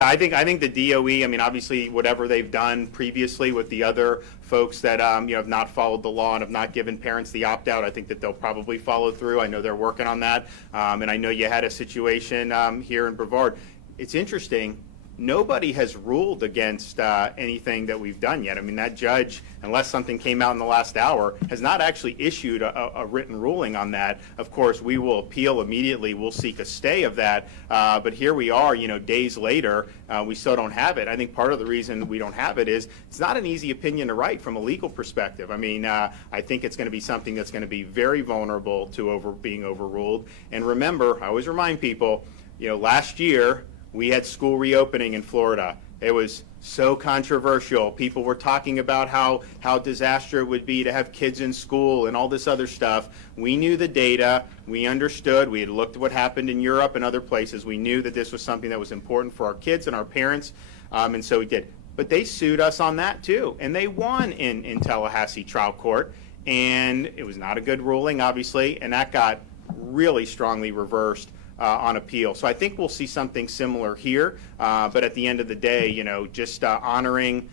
I think the DOE, I mean, obviously, whatever they've done previously with the other folks that have not followed the law and have not given parents the opt-out, I think that they'll probably follow through. I know they're working on that, and I know you had a situation here in Brevard. It's interesting. Nobody has ruled against anything that we've done yet. I mean, that judge, unless something came out in the last hour, has not actually issued a written ruling on that. Of course, we will appeal immediately. We'll seek a stay of that. But here we are, days later, we still don't have it. I think part of the reason we don't have it is it's not an easy opinion to write from a legal perspective. I mean, I think it's going to be something that's going to be very vulnerable to being overruled. And remember, I always remind people, last year, we had school reopening in Florida. It was so controversial. People were talking about how disastrous it would be to have kids in school and all this other stuff. We knew the data. We understood. We had looked at what happened in Europe and other places. We knew that this was something that was important for our kids and our parents, and so we did. But they sued us on that too, and they won in Tallahassee trial court, and it was not a good ruling, obviously, and that got really strongly reversed on appeal. So I think we'll see something similar here, but at the end of the day, just honoring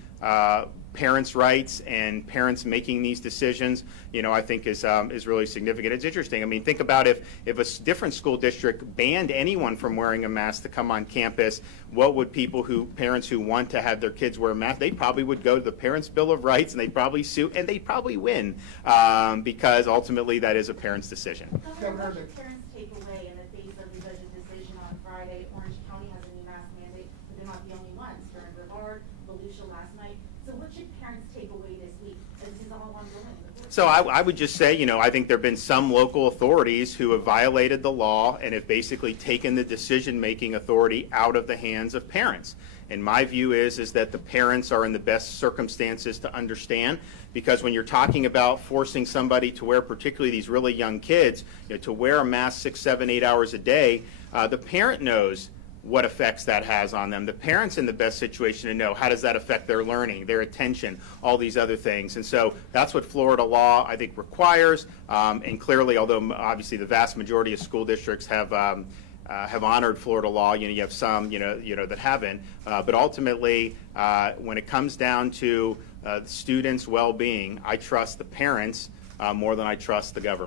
parents' rights and parents making these decisions, I think is really significant. It's interesting. I mean, think about if a different school district banned anyone from wearing a mask to come on campus, what would parents who want to have their kids wear a mask, they probably would go to the Parents' Bill of Rights and they'd probably sue, and they'd probably win, because ultimately that is a parent's decision. Governor, what should parents take away in the face of the judge's decision on Friday? Orange County has a new mask mandate, but they're not the only ones. During Brevard, Volusia last night. So what should parents take away this week? This is all ongoing. So I would just say, I think there have been some local authorities who have violated the law and have basically taken the decision-making authority out of the hands of parents. And my view is that the parents are in the best circumstances to understand, because when you're talking about forcing somebody to wear, particularly these really young kids, to wear a mask 6, 7, 8 hours a day, the parent knows what effects that has on them. The parent's in the best situation to know how does that affect their learning, their attention, all these other things. And so that's what Florida law, I think, requires. And clearly, although obviously the vast majority of school districts have honored Florida law, you have some, that haven't. But ultimately, when it comes down to students' well-being, I trust the parents more than I trust the government.